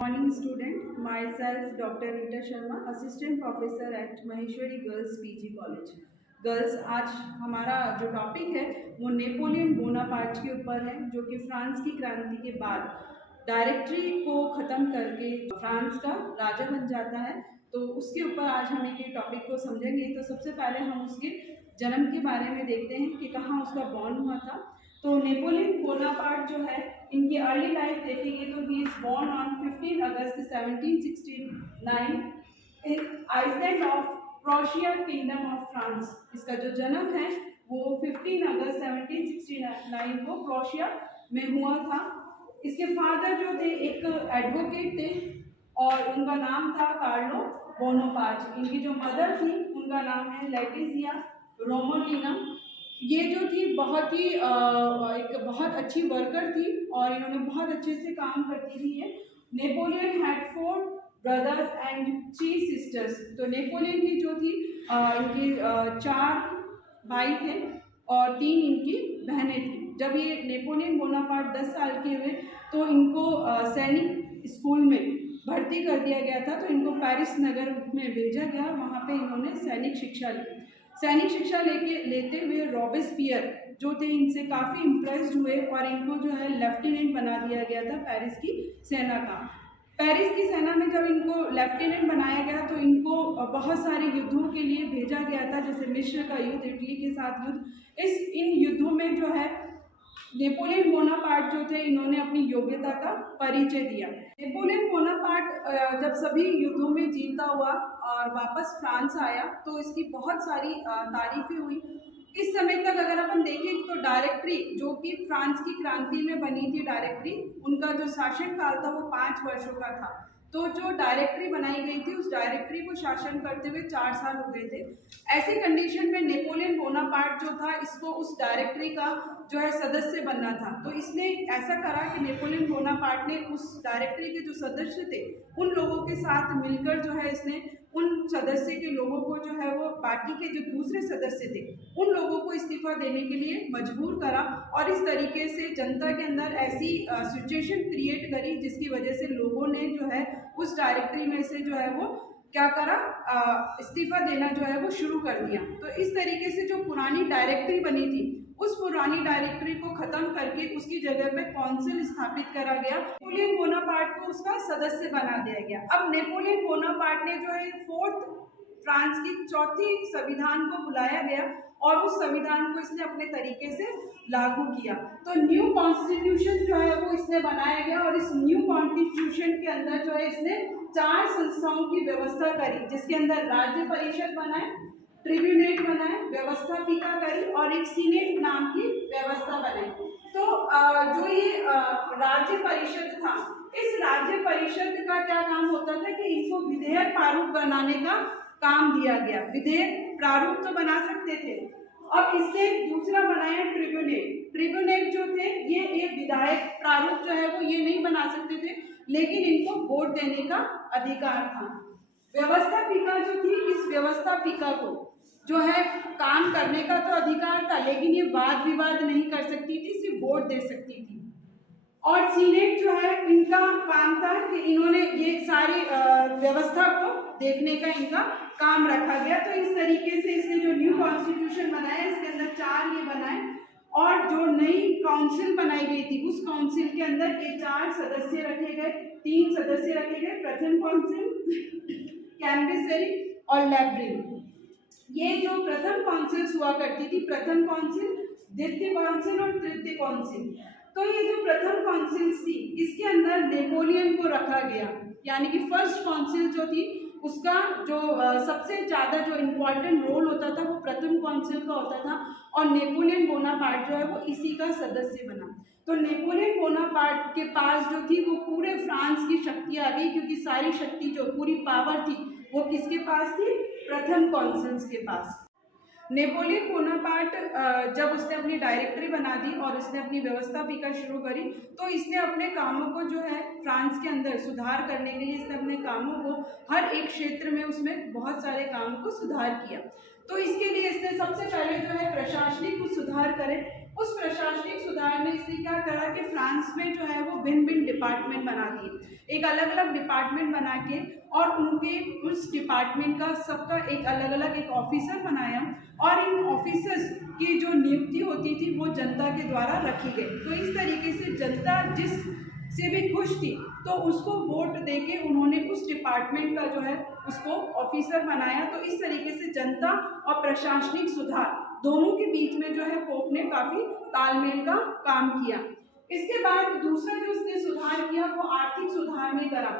Morning student, myself Dr. Rita Sharma, Assistant Professor at Maheshwari Girls PG College. Girls, आज हमारा जो topic है वो नेपोलियन बोनापार्ट के ऊपर है, जो कि फ्रांस की क्रांति के बाद डायरेक्टरी को ख़त्म करके फ्रांस का राजा बन जाता है। तो उसके ऊपर आज हम एक टॉपिक को समझेंगे। तो सबसे पहले हम उसके जन्म के बारे में देखते हैं कि कहाँ उसका बॉर्न हुआ था। तो नेपोलियन बोनापार्ट जो है, इनकी अर्ली लाइफ देखेंगे तो he is born on 15 August 1769 in island of Prussia kingdom of France. इसका जो जन्म है वो 15 अगस्त 1769 को प्रोशिया में हुआ था। इसके फादर जो थे एक एडवोकेट थे और उनका नाम था कार्लो बोनापार्ट। इनकी जो मदर थी उनका नाम है लेटिसिया रोमोलिना। ये जो थी बहुत ही एक बहुत अच्छी वर्कर थी और इन्होंने बहुत अच्छे से काम करती थी। ये Napoleon had 4 brothers and 3 sisters. तो नेपोलियन की जो थी इनकी 4 भाई थे और 3 इनकी बहनें थी। जब ये नेपोलियन बोनापार्ट 10 साल के हुए तो इनको सैनिक स्कूल में भर्ती कर दिया गया था। तो इनको पेरिस नगर में भेजा गया, वहाँ पे इन्होंने सैनिक शिक्षा ली। सैनिक शिक्षा लेते हुए रॉबेस्पियर जो थे इनसे काफ़ी इम्प्रेस्ड हुए और इनको जो है लेफ्टिनेंट बना दिया गया था पेरिस की सेना का। पेरिस की सेना में जब इनको लेफ्टिनेंट बनाया गया तो इनको बहुत सारे युद्धों के लिए भेजा गया था, जैसे मिस्र का युद्ध, इटली के साथ युद्ध। इन युद्धों में जो है नेपोलियन बोनापार्ट जो थे इन्होंने अपनी योग्यता का परिचय दिया। नेपोलियन बोनापार्ट जब सभी युद्धों में जीतता हुआ और वापस फ्रांस आया तो इसकी बहुत सारी तारीफें हुई। इस समय तक अगर अपन देखें तो डायरेक्टरी जो कि फ्रांस की क्रांति में बनी थी, डायरेक्टरी उनका जो शासन काल था वो 5 वर्षों का था। तो जो डायरेक्टरी बनाई गई थी उस डायरेक्टरी को शासन करते हुए 4 साल हो गए थे। ऐसी कंडीशन में नेपोलियन बोनापार्ट जो था इसको उस डायरेक्टरी का जो है सदस्य बनना था। तो इसने ऐसा करा कि नेपोलियन बोनापार्ट ने उस डायरेक्टरी के जो सदस्य थे उन लोगों के साथ मिलकर जो है इसने उन सदस्य के लोगों को जो है वो बाकी के जो दूसरे सदस्य थे उन लोगों को इस्तीफा देने के लिए मजबूर करा और इस तरीके से जनता के अंदर ऐसी सिचुएशन क्रिएट करी जिसकी वजह से लोगों ने जो है उस डायरेक्टरी में से जो है वो क्या करा, इस्तीफा देना जो है वो शुरू कर दिया। तो इस तरीके से जो पुरानी डायरेक्टरी बनी थी उस पुरानी डायरेक्टरी को खत्म करके उसकी जगह पे काउंसिल स्थापित करा गया। नेपोलियन बोनापार्ट को उसका सदस्य बना दिया गया। अब नेपोलियन बोनापार्ट ने जो है 4th फ्रांस की 4थी संविधान को बुलाया गया और उस संविधान को इसने अपने तरीके से लागू किया। तो न्यू कॉन्स्टिट्यूशन जो है वो इसने बनाया गया और इस न्यू कॉन्स्टिट्यूशन के अंदर जो है इसने 4 संस्थाओं की व्यवस्था करी, जिसके अंदर राज्य परिषद बनाए, ट्रिब्यूनेट बनाए, व्यवस्थापिका करी और एक सीनेट नाम की व्यवस्था बनाई। तो जो ये राज्य परिषद था, इस राज्य परिषद का क्या काम होता था कि इनको विधेयक प्रारूप बनाने का काम दिया गया। विधेयक प्रारूप तो बना सकते थे। अब इससे दूसरा बनाया ट्रिब्यूनेट। ट्रिब्यूनेट जो थे ये एक विधायक प्रारूप जो है वो ये नहीं बना सकते थे, लेकिन इनको वोट देने का अधिकार था। व्यवस्थापिका जो थी, इस व्यवस्थापिका को जो है काम करने का तो अधिकार था, लेकिन ये वाद विवाद नहीं कर सकती थी, सिर्फ वोट दे सकती थी। और सीनेट जो है इनका काम था कि इन्होंने ये सारी व्यवस्था को देखने का इनका काम रखा गया। तो इस तरीके से इसने जो न्यू कॉन्स्टिट्यूशन बनाया इसके अंदर 4 ये बनाए और जो नई काउंसिल बनाई गई थी उस काउंसिल के अंदर ये 4 सदस्य रखे गए, 3 सदस्य रखे गए, प्रथम काउंसिल, कैम्बेसेरी और लैब्रिन। ये जो प्रथम काउंसिल हुआ करती थी, प्रथम काउंसिल, द्वितीय काउंसिल और तृतीय काउंसिल। तो ये जो प्रथम काउंसिल थी इसके अंदर नेपोलियन को रखा गया, यानी कि फर्स्ट काउंसिल जो थी उसका जो सबसे ज़्यादा जो इम्पोर्टेंट रोल होता था वो प्रथम काउंसिल का होता था और नेपोलियन बोनापार्ट जो है वो इसी का सदस्य बना। तो नेपोलियन बोनापार्ट के पास जो थी वो पूरे फ्रांस की शक्ति आ गई, क्योंकि सारी शक्ति जो पूरी पावर थी वो किसके पास थी, प्रथम काउंसिल्स के पास। नेपोलियन बोनापार्ट जब उसने अपनी डायरेक्टरी बना दी और उसने अपनी व्यवस्थापिका शुरू करी तो इसने अपने कामों को जो है फ्रांस के अंदर सुधार करने के लिए इसने अपने कामों को हर एक क्षेत्र में उसमें बहुत सारे कामों को सुधार किया। तो इसके लिए इसने सबसे पहले जो है प्रशासनिक कुछ सुधार करे उस प्रशासनिक सुधार में इसने क्या करा कि फ्रांस में जो है वो भिन्न भिन्न डिपार्टमेंट बना दिए, एक अलग अलग डिपार्टमेंट बना के, और उनके उस डिपार्टमेंट का सबका एक अलग अलग एक ऑफिसर बनाया, और इन ऑफिसर्स की जो नियुक्ति होती थी वो जनता के द्वारा रखी गई। तो इस तरीके से जनता जिस से भी खुश थी तो उसको वोट देके उन्होंने उस डिपार्टमेंट का जो है उसको ऑफिसर बनाया। तो इस तरीके से जनता और प्रशासनिक सुधार दोनों के बीच में जो है पोप ने काफ़ी तालमेल का काम किया। इसके बाद दूसरा जो उसने सुधार किया वो आर्थिक सुधार में करा।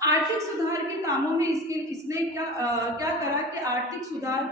आर्थिक सुधार के कामों में इसने क्या करा कि आर्थिक सुधार,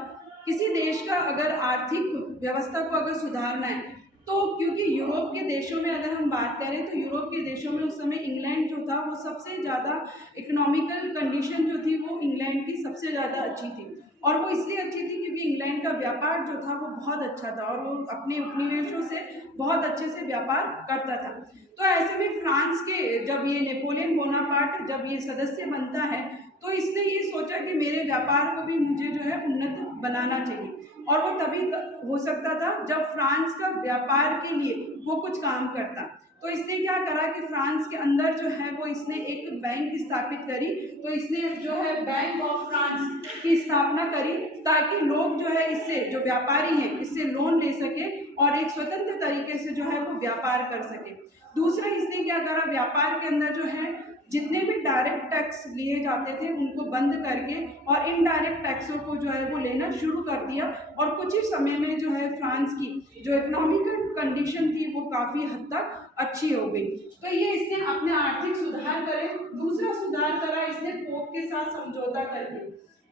किसी देश का अगर आर्थिक व्यवस्था को अगर सुधारना है तो, क्योंकि यूरोप के देशों में अगर हम बात करें तो यूरोप के देशों में उस समय इंग्लैंड जो था वो सबसे ज़्यादा इकोनॉमिकल कंडीशन जो थी वो इंग्लैंड की सबसे ज़्यादा अच्छी थी, और वो इसलिए अच्छी थी क्योंकि इंग्लैंड का व्यापार जो था वो बहुत अच्छा था और वो अपने उपनिवेशों से बहुत अच्छे से व्यापार करता था। तो ऐसे में फ्रांस के जब ये नेपोलियन बोनापार्ट जब ये सदस्य बनता है तो इसने ये सोचा कि मेरे व्यापार को भी मुझे जो है उन्नत बनाना चाहिए, और वो तभी हो सकता था जब फ्रांस का व्यापार के लिए वो कुछ काम करता। तो इसने क्या करा कि फ्रांस के अंदर जो है वो इसने एक बैंक स्थापित करी। तो इसने जो है बैंक ऑफ फ्रांस की स्थापना करी ताकि लोग जो है इससे, जो व्यापारी हैं, इससे लोन ले सके और एक स्वतंत्र तरीके से जो है वो व्यापार कर सके। दूसरा इसने क्या करा, व्यापार के अंदर जो है जितने भी डायरेक्ट टैक्स लिए जाते थे उनको बंद करके और इनडायरेक्ट टैक्सों को जो है वो लेना शुरू कर दिया, और कुछ ही समय में जो है फ्रांस की जो इकोनॉमिकल कंडीशन थी वो काफ़ी हद तक अच्छी हो गई। तो ये इसने अपने आर्थिक सुधार करे। दूसरा सुधार करा इसने पोप के साथ समझौता करके।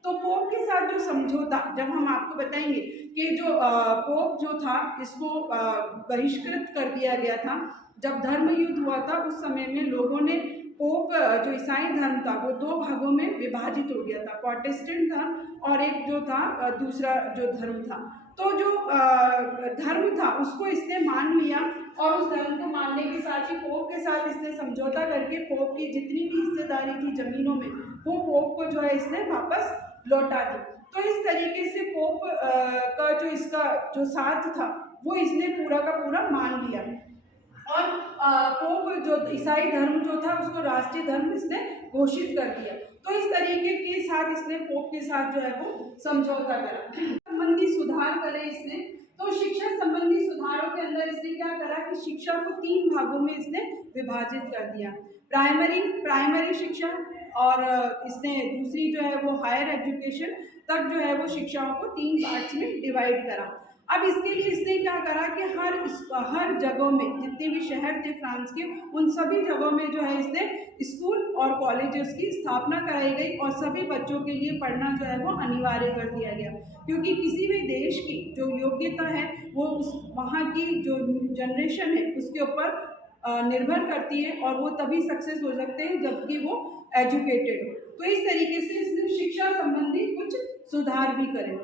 तो पोप के साथ जो समझौता, जब हम आपको बताएंगे कि जो पोप जो था इसको बहिष्कृत कर दिया गया था, जब धर्म युद्ध हुआ था उस समय में लोगों ने पोप, जो ईसाई धर्म था वो दो भागों में विभाजित हो गया था, प्रोटेस्टेंट था और एक जो था दूसरा जो धर्म था। तो जो धर्म था उसको इसने मान लिया, और उस धर्म को मानने के साथ ही पोप के साथ इसने समझौता करके पोप की जितनी भी हिस्सेदारी थी जमीनों में वो पोप को जो है इसने वापस लौटा दी। तो इस तरीके से पोप का जो इसका जो साथ था वो इसने पूरा का पूरा मान लिया, और पोप जो ईसाई धर्म जो था उसको राष्ट्रीय धर्म इसने घोषित कर दिया। तो इस तरीके के साथ इसने पोप के साथ जो है वो समझौता करा। संबंधी सुधार करे इसने, तो शिक्षा संबंधी सुधारों के अंदर इसने क्या करा कि शिक्षा को 3 भागों में इसने विभाजित कर दिया। प्राइमरी शिक्षा, और इसने दूसरी जो है वो हायर एजुकेशन तक जो है वो शिक्षाओं को 3 पार्ट्स में डिवाइड करा। अब इसके लिए इसने क्या करा कि हर जगहों में जितने भी शहर थे फ्रांस के उन सभी जगहों में जो है इसने स्कूल और कॉलेजेस की स्थापना कराई गई, और सभी बच्चों के लिए पढ़ना जो है वो अनिवार्य कर दिया गया, क्योंकि किसी भी देश की जो योग्यता है वो उस वहाँ की जो जनरेशन है उसके ऊपर निर्भर करती है, और वो तभी सक्सेस हो सकते हैं जबकि वो एजुकेटेड हो। तो इस तरीके से इसने शिक्षा संबंधी कुछ सुधार भी करे।